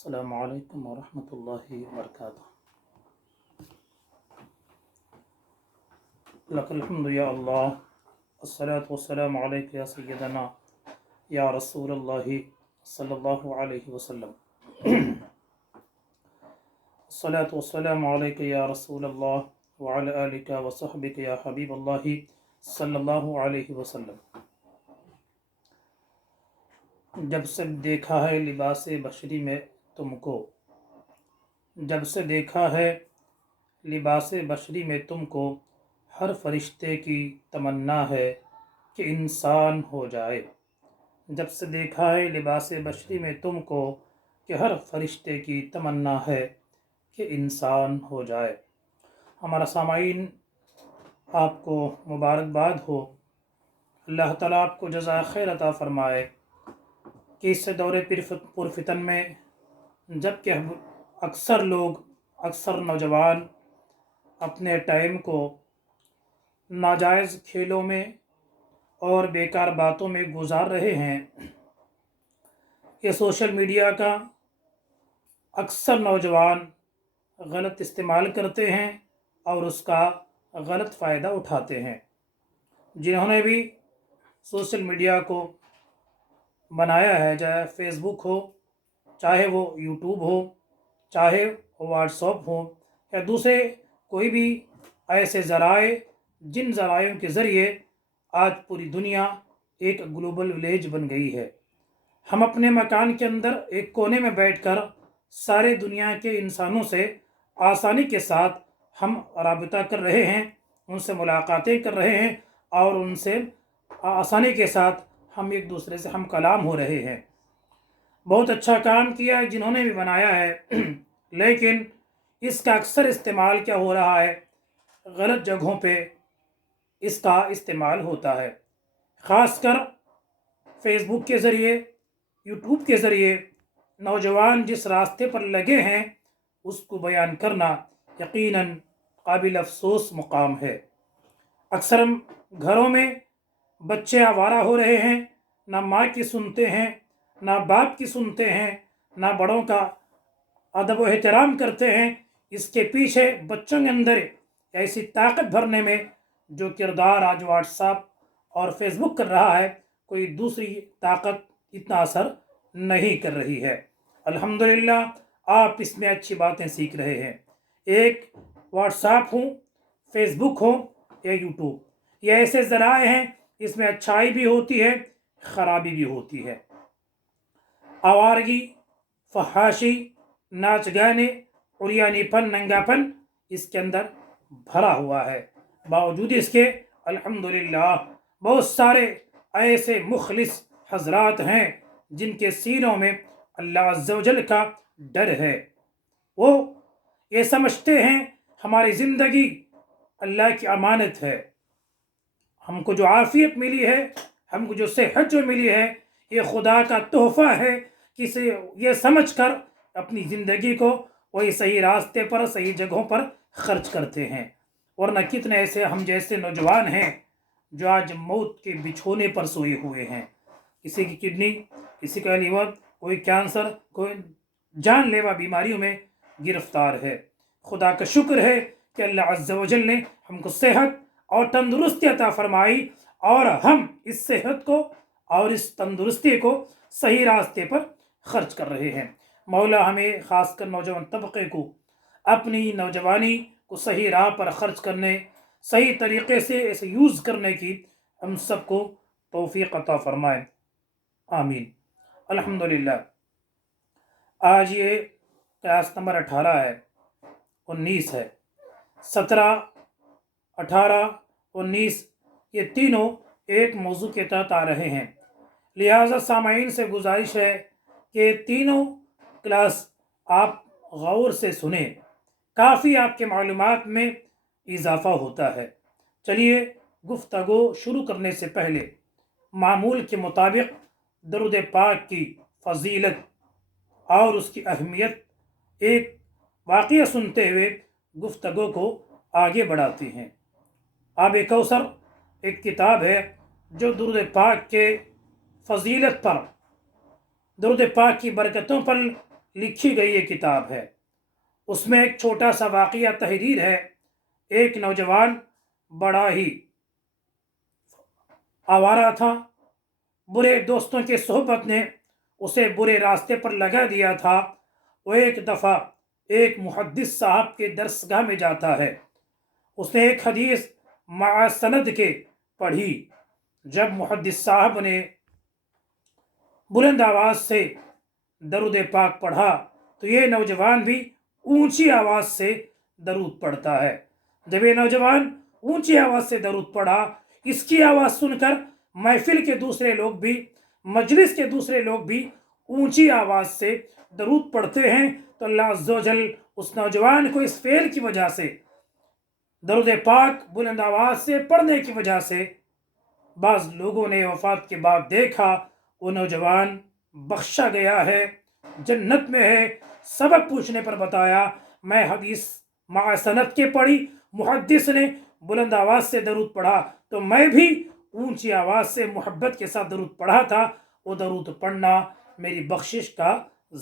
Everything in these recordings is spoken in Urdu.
السلام علیکم ورحمۃ اللہ وبرکاتہ۔ لک الحمد یا اللہ، الصلاۃ والسلام علیک یا سیدنا یا رسول اللہ صلی اللہ علیہ وسلم۔ الصلاۃ والسلام علیک یا رسول اللہ وعلی آلک وصحبک یا حبیب اللہ صلی اللہ علیہ وسلم۔ جب سے دیکھا ہے لباس بشری میں تم کو، جب سے دیکھا ہے لباس بشری میں تم کو، ہر فرشتے کی تمنا ہے کہ انسان ہو جائے۔ جب سے دیکھا ہے لباس بشری میں تم کو کہ ہر فرشتے کی تمنا ہے کہ انسان ہو جائے۔ ہمارا سامعین، آپ کو مبارکباد ہو، اللہ تعالیٰ آپ کو جزائے خیر عطا فرمائے کہ اس دور پرفتن میں جب کہ اکثر لوگ، اکثر نوجوان اپنے ٹائم کو ناجائز کھیلوں میں اور بیکار باتوں میں گزار رہے ہیں، یہ سوشل میڈیا کا اکثر نوجوان غلط استعمال کرتے ہیں اور اس کا غلط فائدہ اٹھاتے ہیں۔ جنہوں نے بھی سوشل میڈیا کو بنایا ہے، چاہے فیس بک ہو، چاہے وہ یوٹیوب ہو، چاہے واٹس ایپ ہو، یا دوسرے کوئی بھی ایسے ذرائع، جن ذرائع کے ذریعے آج پوری دنیا ایک گلوبل ولیج بن گئی ہے۔ ہم اپنے مکان کے اندر ایک کونے میں بیٹھ کر سارے دنیا کے انسانوں سے آسانی کے ساتھ ہم رابطہ کر رہے ہیں، ان سے ملاقاتیں کر رہے ہیں، اور ان سے آسانی کے ساتھ ہم ایک دوسرے سے ہم کلام ہو رہے ہیں۔ بہت اچھا کام کیا ہے جنہوں نے بھی بنایا ہے، لیکن اس کا اکثر استعمال کیا ہو رہا ہے، غلط جگہوں پہ اس کا استعمال ہوتا ہے۔ خاص کر فیس بک کے ذریعے، یوٹیوب کے ذریعے نوجوان جس راستے پر لگے ہیں اس کو بیان کرنا یقیناً قابل افسوس مقام ہے۔ اکثر گھروں میں بچے آوارہ ہو رہے ہیں، نہ ماں کی سنتے ہیں، نہ باپ کی سنتے ہیں، نہ بڑوں کا ادب و احترام کرتے ہیں۔ اس کے پیچھے بچوں کے اندر ایسی طاقت بھرنے میں جو کردار آج واٹس ایپ اور فیس بک کر رہا ہے، کوئی دوسری طاقت اتنا اثر نہیں کر رہی ہے۔ الحمدللہ آپ اس میں اچھی باتیں سیکھ رہے ہیں۔ ایک واٹس ایپ ہو، فیس بک ہو یا یوٹیوب، یہ ایسے ذرائع ہیں، اس میں اچھائی بھی ہوتی ہے، خرابی بھی ہوتی ہے۔ آوارگی، فحاشی، ناچ گانے، عریانی پن، ننگا پن اس کے اندر بھرا ہوا ہے۔ باوجود اس کے الحمدللہ بہت سارے ایسے مخلص حضرات ہیں جن کے سینوں میں اللہ عز و جل کا ڈر ہے۔ وہ یہ سمجھتے ہیں ہماری زندگی اللہ کی امانت ہے، ہم کو جو عافیت ملی ہے، ہم کو جو صحت جو ملی ہے، یہ خدا کا تحفہ ہے۔ کسی یہ سمجھ کر اپنی زندگی کو وہی صحیح راستے پر، صحیح جگہوں پر خرچ کرتے ہیں۔ ورنہ کتنے ایسے ہم جیسے نوجوان ہیں جو آج موت کے بچھونے پر سوئے ہوئے ہیں، کسی کی کڈنی، کسی کا لیور، کوئی کینسر، کوئی جان لیوا بیماریوں میں گرفتار ہے۔ خدا کا شکر ہے کہ اللہ عز و جل نے ہم کو صحت اور تندرستی عطا فرمائی، اور ہم اس صحت کو اور اس تندرستی کو صحیح راستے پر خرچ کر رہے ہیں۔ مولا ہمیں خاص کر نوجوان طبقے کو اپنی نوجوانی کو صحیح راہ پر خرچ کرنے، صحیح طریقے سے اسے یوز کرنے کی ہم سب کو توفیق عطا فرمائے، آمین۔ الحمدللہ آج یہ کلاس نمبر 18 ہے، 19 ہے، 17، 18، 19 یہ تینوں ایک موضوع کے تحت آ رہے ہیں۔ لہٰذا سامعین سے گزارش ہے کہ تینوں کلاس آپ غور سے سنیں، کافی آپ کے معلومات میں اضافہ ہوتا ہے۔ چلیے گفتگو شروع کرنے سے پہلے معمول کے مطابق درود پاک کی فضیلت اور اس کی اہمیت ایک واقعہ سنتے ہوئے گفتگو کو آگے بڑھاتے ہیں۔ آب کوثر ایک کتاب ہے جو درود پاک کے فضیلت پر، درود پاک کی برکتوں پر لکھی گئی یہ کتاب ہے۔ اس میں ایک چھوٹا سا واقعہ تحریر ہے۔ ایک نوجوان بڑا ہی آوارہ تھا، برے دوستوں کی صحبت نے اسے برے راستے پر لگا دیا تھا۔ وہ ایک دفعہ ایک محدث صاحب کے درسگاہ میں جاتا ہے۔ اس نے ایک حدیث مع سند کے پڑھی۔ جب محدث صاحب نے بلند آواز سے درود پاک پڑھا تو یہ نوجوان بھی اونچی آواز سے درود پڑھتا ہے۔ جب یہ نوجوان اونچی آواز سے درود پڑھا، اس کی آواز سن کر محفل کے دوسرے لوگ بھی، مجلس کے دوسرے لوگ بھی اونچی آواز سے درود پڑھتے ہیں، تو اللہ عز و جل اس نوجوان کو اس فعل کی وجہ سے، درود پاک بلند آواز سے پڑھنے کی وجہ سے، بعض لوگوں نے وفات کے بعد دیکھا وہ نوجوان بخشا گیا ہے، جنت میں ہے۔ سبب پوچھنے پر بتایا میں حدیث مع سند کے پڑھی، محدث نے بلند آواز سے درود پڑھا تو میں بھی اونچی آواز سے محبت کے ساتھ درود پڑھا تھا، وہ درود پڑھنا میری بخشش کا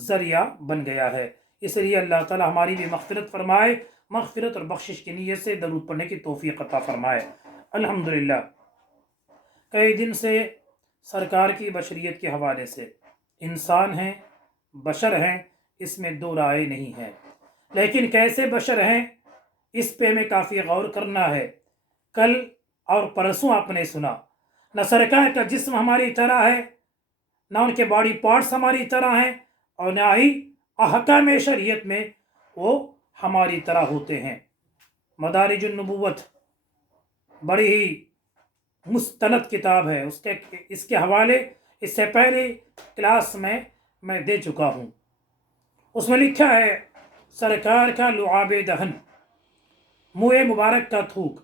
ذریعہ بن گیا ہے۔ اس لیے اللہ تعالی ہماری بھی مغفرت فرمائے، مغفرت اور بخشش کی نیت سے درود پڑھنے کی توفیق عطا فرمائے۔ الحمدللہ کئی دن سے سرکار کی بشریت کے حوالے سے، انسان ہیں، بشر ہیں، اس میں دو رائے نہیں ہے، لیکن کیسے بشر ہیں اس پہ ہمیں کافی غور کرنا ہے۔ کل اور پرسوں آپ نے سنا، نہ سرکار کا جسم ہماری طرح ہے، نہ ان کے باڈی پارٹس ہماری طرح ہیں، اور نہ ہی احکام شریعت میں وہ ہماری طرح ہوتے ہیں۔ مدارج النبوت بڑی ہی مستند کتاب ہے، اس کے حوالے اس سے پہلے کلاس میں دے چکا ہوں۔ اس میں لکھا ہے سرکار کا لعاب دہن، منہ مبارک کا تھوک،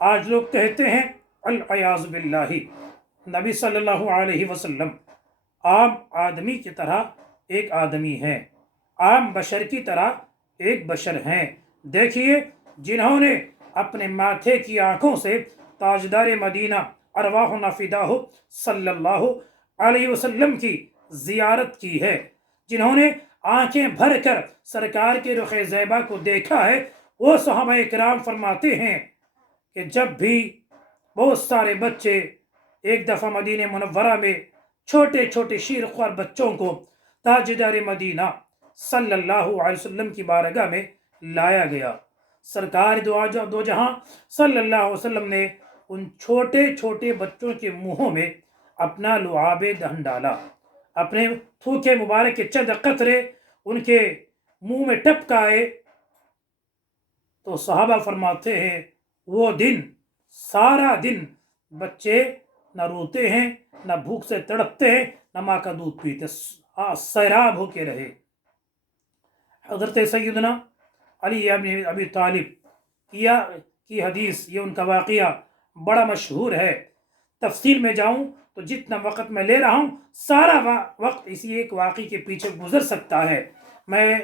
آج لوگ کہتے ہیں العیاذ باللہ، نبی صلی اللہ علیہ وسلم عام آدمی کی طرح ایک آدمی ہے، عام بشر کی طرح ایک بشر ہیں۔ دیکھیے جنہوں نے اپنے ماتھے کی آنکھوں سے تاجدار مدینہ ارواحنا فداہ صلی اللہ علیہ وسلم کی زیارت کی ہے، جنہوں نے آنکھیں بھر کر سرکار کے رخ زیبا کو دیکھا ہے، وہ صحابہ کرام فرماتے ہیں کہ جب بھی بہت سارے بچے ایک دفعہ مدینہ منورہ میں چھوٹے چھوٹے شیر خوار بچوں کو تاجدار مدینہ صلی اللہ علیہ وسلم کی بارگاہ میں لایا گیا، سرکار دو جہاں صلی اللہ علیہ وسلم نے ان چھوٹے چھوٹے بچوں کے منہوں میں اپنا لعاب دہن ڈالا، اپنے تھوکے مبارک کے چند قطرے ان کے منہ میں ٹپکائے، تو صحابہ فرماتے ہیں وہ دن سارا دن بچے نہ روتے ہیں، نہ بھوک سے تڑپتے ہیں، نہ ماں کا دودھ پیتے، سیراب ہو کے رہے۔ حضرت سیدنا علی ابن ابی طالب کی حدیث، یہ ان کا واقعہ بڑا مشہور ہے، تفصیل میں جاؤں تو جتنا وقت میں لے رہا ہوں سارا وقت اسی ایک واقعے کے پیچھے گزر سکتا ہے۔ میں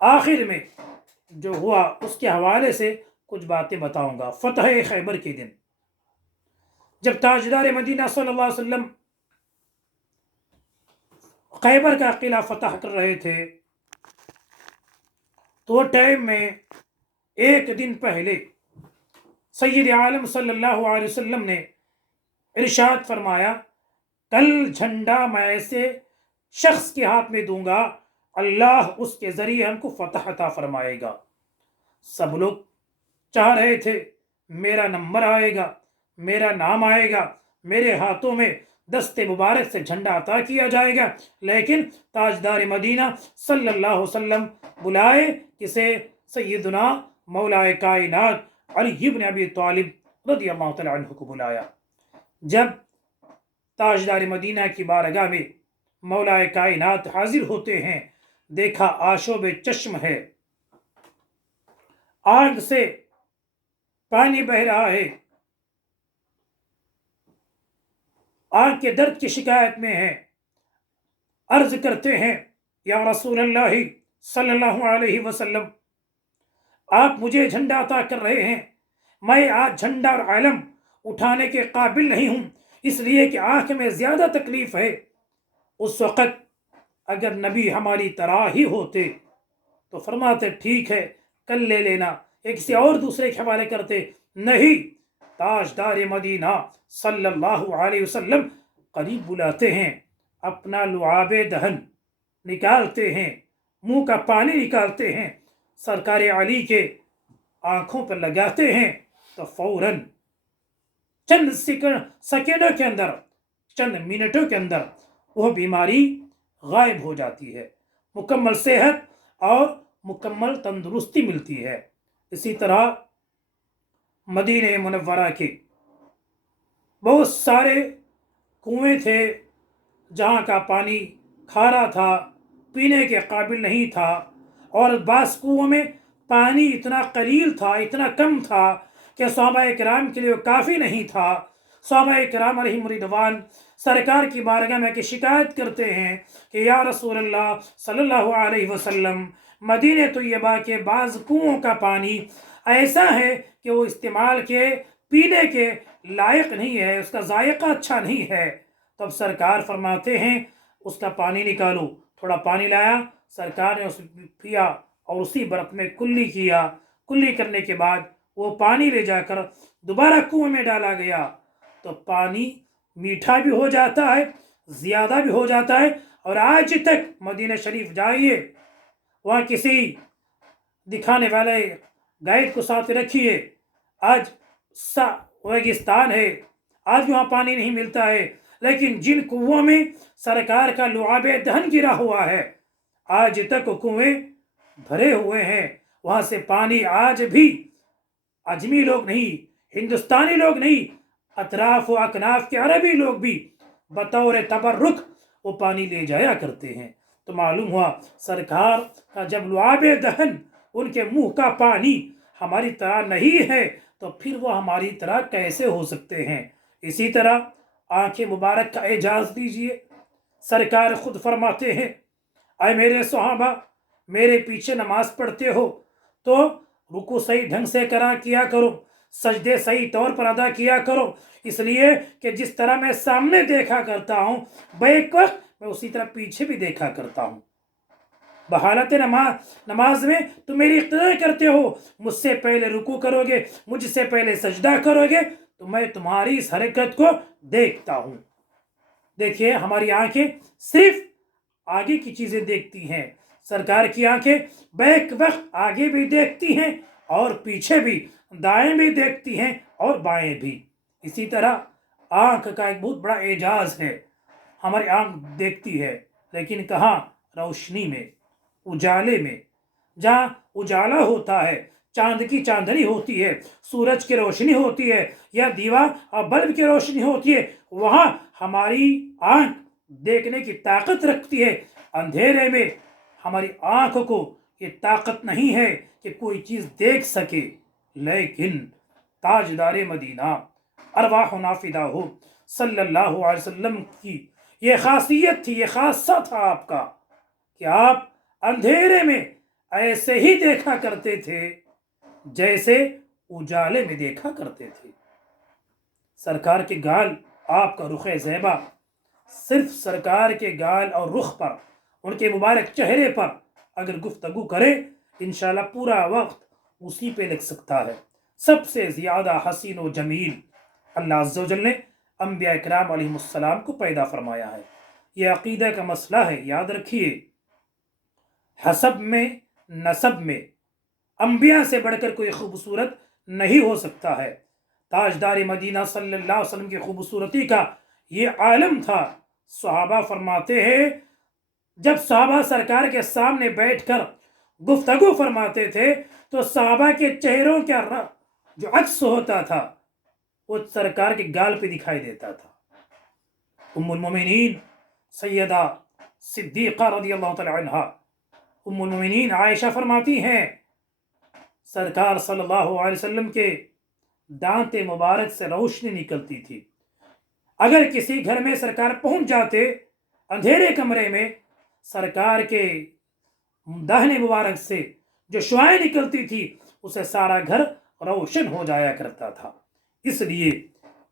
آخر میں جو ہوا اس کے حوالے سے کچھ باتیں بتاؤں گا۔ فتح خیبر کے دن جب تاجدار مدینہ صلی اللہ علیہ وسلم خیبر کا قلعہ فتح کر رہے تھے، تو ٹائم میں ایک دن پہلے سید عالم صلی اللہ علیہ وسلم نے ارشاد فرمایا کل جھنڈا میں ایسے شخص کے ہاتھ میں دوں گا، اللہ اس کے ذریعے ہم کو فتح عطا فرمائے گا۔ سب لوگ چاہ رہے تھے میرا نمبر آئے گا، میرا نام آئے گا، میرے ہاتھوں میں دست مبارک سے جھنڈا عطا کیا جائے گا، لیکن تاجدار مدینہ صلی اللہ علیہ وسلم بلائے کسے؟ سیدنا مولا کائنات علی بن ابی طالب رضی اللہ تعالی عنہ کو بلایا۔ جب تاجدار مدینہ کی بارگاہ میں مولا کائنات حاضر ہوتے ہیں، دیکھا آشوب چشم ہے، آنکھ سے پانی بہ رہا ہے، آنکھ کے درد کی شکایت میں ہے، عرض کرتے ہیں یا رسول اللہ صلی اللہ علیہ وسلم آپ مجھے جھنڈا عطا کر رہے ہیں، میں آج جھنڈا اور علم اٹھانے کے قابل نہیں ہوں، اس لیے کہ آنکھ میں زیادہ تکلیف ہے۔ اس وقت اگر نبی ہماری طرح ہی ہوتے تو فرماتے ٹھیک ہے کل لے لینا، ایک کسی اور دوسرے کے حوالے کرتے، نہیں، تاجدار مدینہ صلی اللہ علیہ وسلم قریب بلاتے ہیں، اپنا لعاب دہن نکالتے ہیں، منہ کا پانی نکالتے ہیں، سرکار علی کے آنکھوں پر لگاتے ہیں تو فوراً چند سیکنڈوں کے اندر، چند منٹوں کے اندر وہ بیماری غائب ہو جاتی ہے، مکمل صحت اور مکمل تندرستی ملتی ہے۔ اسی طرح مدینہ منورہ کے بہت سارے کنویں تھے جہاں کا پانی کھارا تھا، پینے کے قابل نہیں تھا، اور بعض کنووں میں پانی اتنا قلیل تھا، اتنا کم تھا کہ صحابہ کرام کے لیے کافی نہیں تھا۔ صحابہ کرام علیہم رضوان سرکار کی بارگاہ میں شکایت کرتے ہیں کہ یا رسول اللہ صلی اللہ علیہ وسلم، مدینہ طیبہ کے بعض کنووں کا پانی ایسا ہے کہ وہ استعمال کے پینے کے لائق نہیں ہے، اس کا ذائقہ اچھا نہیں ہے۔ تب سرکار فرماتے ہیں اس کا پانی نکالو، تھوڑا پانی لایا، سرکار نے اس پیا اور اسی برتن میں کلی کیا، کلی کرنے کے بعد وہ پانی لے جا کر دوبارہ کنویں میں ڈالا گیا تو پانی میٹھا بھی ہو جاتا ہے، زیادہ بھی ہو جاتا ہے۔ اور آج تک مدینہ شریف جائیے، وہاں کسی دکھانے والے گائیڈ کو ساتھ رکھیے، آج ریگستان ہے، آج وہاں پانی نہیں ملتا ہے، لیکن جن کنووں میں سرکار کا لعاب دہن گرا ہوا ہے آج تک وہ کنویں بھرے ہوئے ہیں، وہاں سے پانی آج بھی اجمی لوگ نہیں، ہندوستانی لوگ نہیں، اطراف و اکناف کے عربی لوگ بھی بطور تبرک وہ پانی لے جایا کرتے ہیں۔ تو معلوم ہوا سرکار کا جب لعاب دہن، ان کے منہ کا پانی ہماری طرح نہیں ہے تو پھر وہ ہماری طرح کیسے ہو سکتے ہیں؟ اسی طرح آنکھ مبارک کا اعجاز دیجئے، سرکار خود فرماتے ہیں اے میرے صحابہ، میرے پیچھے نماز پڑھتے ہو تو رکوع صحیح ڈھنگ سے کیا کرو، سجدے صحیح طور پر ادا کیا کرو، اس لیے کہ جس طرح میں سامنے دیکھا کرتا ہوں بیک وقت میں اسی طرح پیچھے بھی دیکھا کرتا ہوں۔ بحالت نماز میں تم میری اقتداء کرتے ہو، مجھ سے پہلے رکوع کرو گے، مجھ سے پہلے سجدہ کرو گے تو میں تمہاری اس حرکت کو دیکھتا ہوں۔ دیکھیے ہماری آنکھیں صرف آگے کی چیزیں دیکھتی ہیں، سرکار کی آنکھیں بیک وقت آگے بھی دیکھتی ہیں اور پیچھے بھی، دائیں بھی دیکھتی ہیں اور بائیں بھی۔ اسی طرح آنکھ کا ایک بہت بڑا اعجاز ہے، ہماری آنکھ دیکھتی ہے لیکن کہاں؟ روشنی میں، اجالے میں، جہاں اجالا ہوتا ہے، چاند کی چاندنی ہوتی ہے، سورج کی روشنی ہوتی ہے یا دیوار اور بلب کی روشنی ہوتی ہے، وہاں ہماری آنکھ دیکھنے کی طاقت رکھتی ہے۔ اندھیرے میں ہماری آنکھ کو یہ طاقت نہیں ہے کہ کوئی چیز دیکھ سکے، لیکن تاجدار مدینہ ارواحنا فداہ صلی اللہ علیہ وسلم کی یہ خاصیت تھی، یہ خاصہ تھا آپ کا کہ آپ اندھیرے میں ایسے ہی دیکھا کرتے تھے جیسے اجالے میں دیکھا کرتے تھے۔ سرکار کے گال، آپ کا رخ زیبا، صرف سرکار کے گال اور رخ پر، ان کے مبارک چہرے پر اگر گفتگو کرے انشاءاللہ پورا وقت اسی پہ لگ سکتا ہے۔ سب سے زیادہ حسین و جمیل اللہ عز و جل نے انبیاء اکرام علیہ السلام کو پیدا فرمایا ہے۔ یہ عقیدہ کا مسئلہ ہے، یاد رکھیے، حسب میں، نسب میں انبیاء سے بڑھ کر کوئی خوبصورت نہیں ہو سکتا ہے۔ تاجدار مدینہ صلی اللہ علیہ وسلم کی خوبصورتی کا یہ عالم تھا۔ صحابہ فرماتے ہیں جب صحابہ سرکار کے سامنے بیٹھ کر گفتگو فرماتے تھے تو صحابہ کے چہروں کا جو عکس ہوتا تھا وہ سرکار کے گال پہ دکھائی دیتا تھا۔ ام المومنین سیدہ صدیقہ رضی اللہ تعالی عنہا، ام المومنین عائشہ فرماتی ہیں سرکار صلی اللہ علیہ وسلم کے دانت مبارک سے روشنی نکلتی تھی، اگر کسی گھر میں سرکار پہنچ جاتے اندھیرے کمرے میں، سرکار کے داہنے مبارک سے جو شعاعیں نکلتی تھی اسے سارا گھر روشن ہو جایا کرتا تھا۔ اس لیے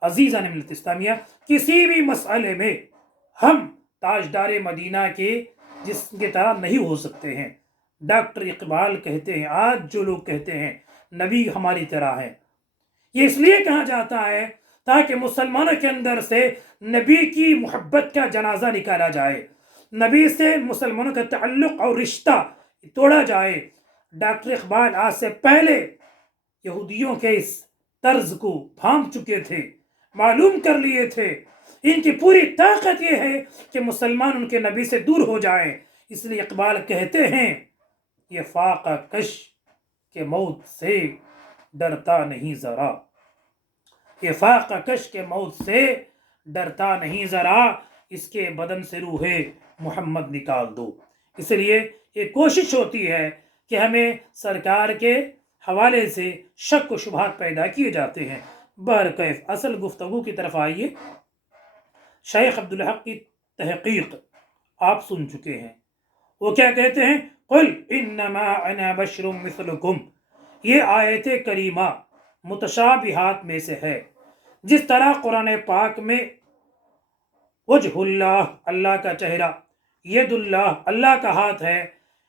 عزیزان ملت اسلامیہ، کسی بھی مسئلے میں ہم تاجدار مدینہ کے جس کی طرح نہیں ہو سکتے ہیں۔ ڈاکٹر اقبال کہتے ہیں، آج جو لوگ کہتے ہیں نبی ہماری طرح ہے، یہ اس لیے کہا جاتا ہے تاکہ مسلمانوں کے اندر سے نبی کی محبت کا جنازہ نکالا جائے، نبی سے مسلمانوں کا تعلق اور رشتہ توڑا جائے۔ ڈاکٹر اقبال آج سے پہلے یہودیوں کے اس طرز کو بھانپ چکے تھے، معلوم کر لیے تھے۔ ان کی پوری طاقت یہ ہے کہ مسلمان ان کے نبی سے دور ہو جائیں، اس لیے اقبال کہتے ہیں یہ فاقہ کش کے موت سے ڈرتا نہیں ذرا، یہ فاقہ کش کے موت سے ڈرتا نہیں ذرا، اس کے بدن سے روح محمد نکال دو۔ اس لیے یہ کوشش ہوتی ہے کہ ہمیں سرکار کے حوالے سے شک و شبہات پیدا کیے جاتے ہیں۔ بہرکیف اصل گفتگو کی طرف آئیے۔ شیخ عبدالحق کی تحقیق آپ سن چکے ہیں، وہ کیا کہتے ہیں؟ قل انما انا بشر مثلکم، یہ آیت کریمہ متشابہات میں سے ہے۔ جس طرح قرآن پاک میں وجہ اللہ، اللہ کا چہرہ، ید اللہ، اللہ کا ہاتھ ہے،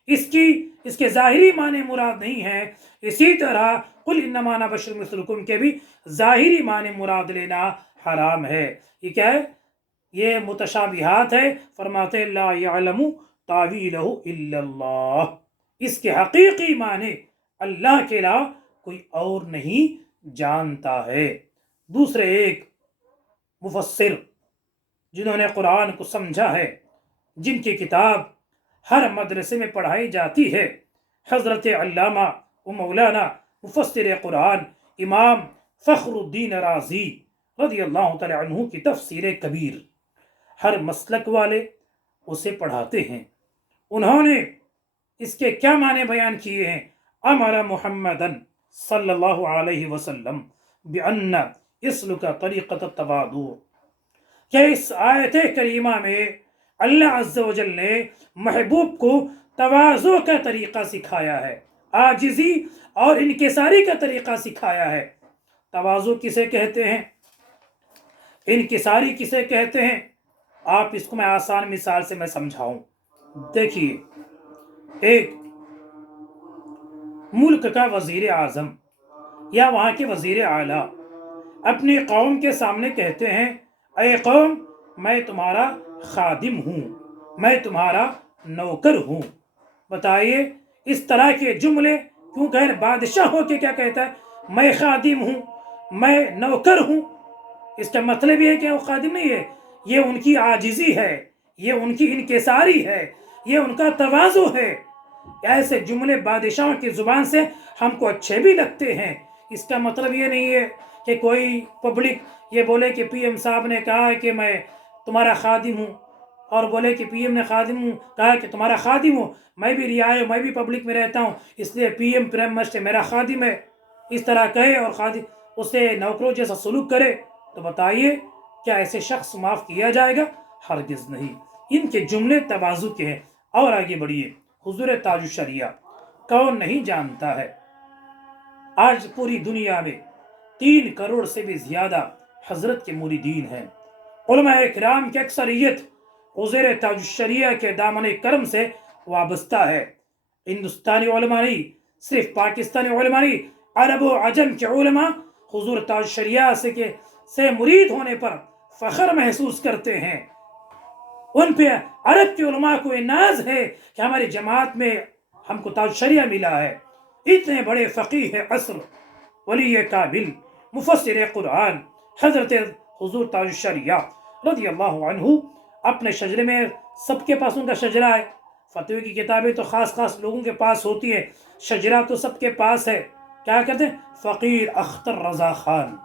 اس کے ظاہری معنی مراد نہیں ہے، اسی طرح قل انما انا بشر مثلکم کے بھی ظاہری معنی مراد لینا حرام ہے۔ یہ کیا ہے؟ یہ متشابہات ہے۔ فرماتے لا یعلم تاویلہ الا اللہ، اس کے حقیقی معنی اللہ کے علاوہ کوئی اور نہیں جانتا ہے۔ دوسرے ایک مفسر جنہوں نے قرآن کو سمجھا ہے، جن کی کتاب ہر مدرسے میں پڑھائی جاتی ہے، حضرت علامہ و مولانا مفسر قرآن امام فخر الدین رازی رضی اللہ تعالی عنہ کی تفسیر کبیر، ہر مسلک والے اسے پڑھاتے ہیں۔ انہوں نے اس کے کیا معنی بیان کیے ہیں؟ امر محمدن صلی اللہ علیہ وسلم بأن اسلک طریقۃ التواضع، کہ اس آیت کریمہ میں اللہ عز و جل نے محبوب کو تواضع کا طریقہ سکھایا ہے، عاجزی اور انکساری کا طریقہ سکھایا ہے۔ تواضع کسے کہتے ہیں؟ انکساری کسے کہتے ہیں؟ آپ اس کو میں آسان مثال سے میں سمجھاؤں۔ دیکھیے، ایک ملک کا وزیر اعظم یا وہاں کے وزیر اعلیٰ اپنی قوم کے سامنے کہتے ہیں اے قوم، میں تمہارا خادم ہوں، میں تمہارا نوکر ہوں۔ بتائیے اس طرح کے جملے کیوں کہہ؟ بادشاہ ہو کے کیا کہتا ہے؟ میں خادم ہوں، میں نوکر ہوں۔ اس کا مطلب یہ ہے کہ وہ خادم نہیں ہے، یہ ان کی عاجزی ہے، یہ ان کی انکساری ہے، یہ ان کا تواضع ہے۔ ایسے جملے بادشاہوں کی زبان سے ہم کو اچھے بھی لگتے ہیں، اس کا مطلب یہ نہیں ہے کہ کوئی پبلک یہ بولے کہ پی ایم صاحب نے کہا کہ میں تمہارا خادم ہوں، اور بولے کہ پی ایم نے کہا کہ تمہارا خادم ہوں، میں بھی رعایا ہوں، میں بھی پبلک میں رہتا ہوں، اس لیے پی ایم پرائم منسٹر میرا خادم ہے، اس طرح کہے اور خادم اسے نوکروں جیسا سلوک کرے، تو بتائیے کیا ایسے شخص معاف کیا جائے گا؟ ہرگز نہیں۔ ان کے جملے تواضع کے ہیں۔ اور آگے بڑھیے، حضور تاج الشریعہ کون نہیں جانتا ہے؟ آج پوری دنیا میں 3 کروڑ سے بھی زیادہ حضرت کے مریدین ہیں۔ علماء کرام کی اکثریت حضور تاج الشریعہ کے دامن کرم سے وابستہ ہے۔ ہندوستانی علماء نہیں، صرف پاکستانی علماء نہیں، عرب و عجم کے علماء حضور تاج الشریعہ سے مرید ہونے پر فخر محسوس کرتے ہیں۔ ان پہ عرب کے علماء کو ناز ہے کہ ہماری جماعت میں ہم کو تاج الشریعہ ملا ہے۔ اتنے بڑے فقیہ عصر، ولی کامل، مفسر قرآن حضرت حضور تاج الشریعہ رضی اللہ عنہ اپنے شجرے میں، سب کے پاس ان کا شجرہ ہے، فتوی کی کتابیں تو خاص لوگوں کے پاس ہوتی ہیں، شجرہ تو سب کے پاس ہے۔ کیا کہتے ہیں؟ فقیر اختر رضا خان۔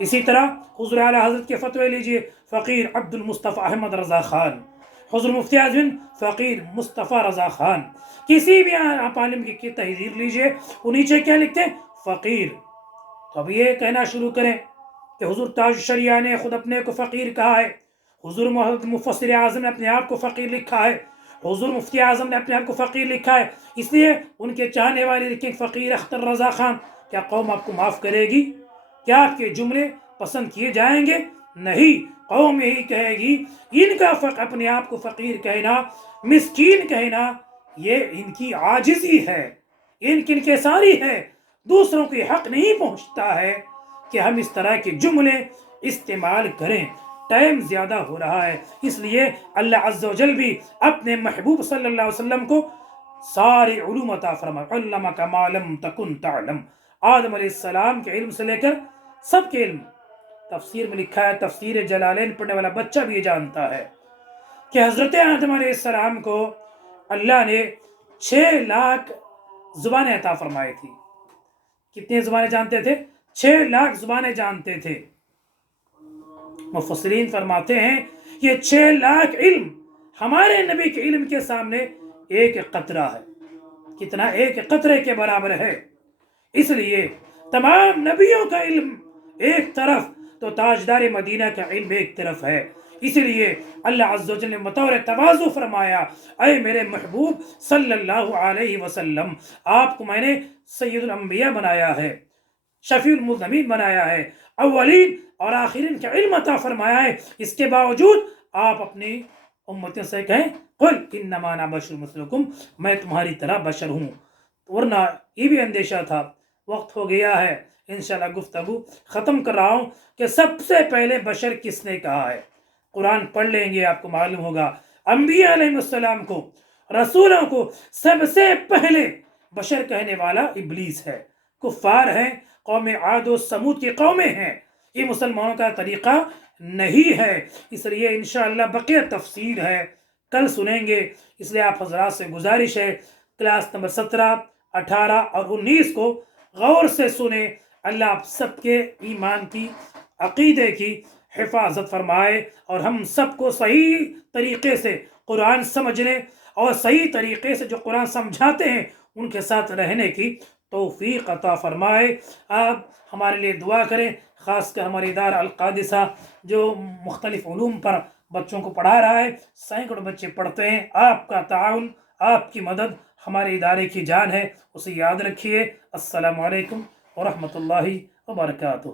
اسی طرح حضور اعلی حضرت کے فتوے لیجئے، فقیر عبد المصطفیٰ احمد رضا خان، حضور مفتی اعظم فقیر مصطفیٰ رضا خان۔ کسی بھی آپ عالم کی تحریر لیجئے، وہ نیچے کیا لکھتے ہیں؟ فقیر۔ تو اب یہ کہنا شروع کریں کہ حضور تاج الشریعہ نے خود اپنے کو فقیر کہا ہے، حضور مفسر اعظم نے اپنے آپ کو فقیر لکھا ہے، حضور مفتی اعظم نے اپنے آپ کو فقیر لکھا ہے، اس لیے ان کے چاہنے والے لکھیں فقیر اختر رضا خان۔ کیا قوم آپ کو معاف کرے گی؟ کیا آپ کے جملے پسند کیے جائیں گے؟ نہیں، قوم یہی کہے گی ان کا اپنے آپ کو فقیر کہنا، مسکین کہنا، یہ ان کی عاجزی ہے، ان کی انکساری ہے، دوسروں کو حق نہیں پہنچتا ہے کہ ہم اس طرح کے جملے استعمال کریں۔ ٹائم زیادہ ہو رہا ہے، اس لیے اللہ عز و جل بھی اپنے محبوب صلی اللہ علیہ وسلم کو سارے علوم عطا فرمائے۔ علمک ما لم تکن تعلم، آدم علیہ السلام کے علم سے لے کر سب کے علم۔ تفسیر میں لکھا ہے، تفسیر جلالین پڑھنے والا بچہ بھی یہ جانتا ہے کہ حضرت آدم علیہ السلام کو اللہ نے 6 لاکھ زبانیں عطا فرمائی تھی۔ کتنی زبانیں جانتے تھے؟ 6 لاکھ زبانیں جانتے تھے۔ مفسرین فرماتے ہیں یہ 6 لاکھ علم ہمارے نبی کے علم کے سامنے ایک قطرہ ہے۔ کتنا؟ ایک قطرے کے برابر ہے۔ اس لیے تمام نبیوں کا علم ایک طرف تو تاجدار مدینہ کا علم ایک طرف ہے۔ اس لیے اللہ عز و جل نے بطور تواضع فرمایا، اے میرے محبوب صلی اللہ علیہ وسلم، آپ کو میں نے سید الانبیاء بنایا ہے، شفیع المذنبین بنایا ہے، اولین اور آخرین کا علم عطا فرمایا ہے۔ اس کے باوجود آپ اپنی امتوں سے کہیں قل انما انا بشر مثلکم، میں تمہاری طرح بشر ہوں۔ ورنہ یہ بھی اندیشہ تھا۔ وقت ہو گیا ہے، انشاءاللہ گفتگو ختم کر رہا ہوں کہ سب سے پہلے بشر کس نے کہا ہے۔ قرآن پڑھ لیں گے، آپ کو معلوم ہوگا انبیاء علیہ السلام کو، رسولوں کو سب سے پہلے بشر کہنے والا ابلیس ہے۔ کفار ہیں، قوم عاد و سمود کی قومیں ہیں، یہ مسلمانوں کا طریقہ نہیں ہے۔ اس لیے انشاءاللہ بقیہ تفصیل ہے، کل سنیں گے۔ اس لیے آپ حضرات سے گزارش ہے کلاس نمبر 17، 18 اور 19 کو غور سے سنیں۔ اللہ آپ سب کے ایمان کی، عقیدے کی حفاظت فرمائے اور ہم سب کو صحیح طریقے سے قرآن سمجھنے اور صحیح طریقے سے جو قرآن سمجھاتے ہیں ان کے ساتھ رہنے کی توفیق عطا فرمائے۔ آپ ہمارے لیے دعا کریں، خاص کر ہمارے ادارہ القادثہ جو مختلف علوم پر بچوں کو پڑھا رہا ہے، سینکڑوں بچے پڑھتے ہیں۔ آپ کا تعاون، آپ کی مدد ہمارے ادارے کی جان ہے، اسے یاد رکھیے۔ السلام علیکم ورحمۃ اللہ وبرکاتہ۔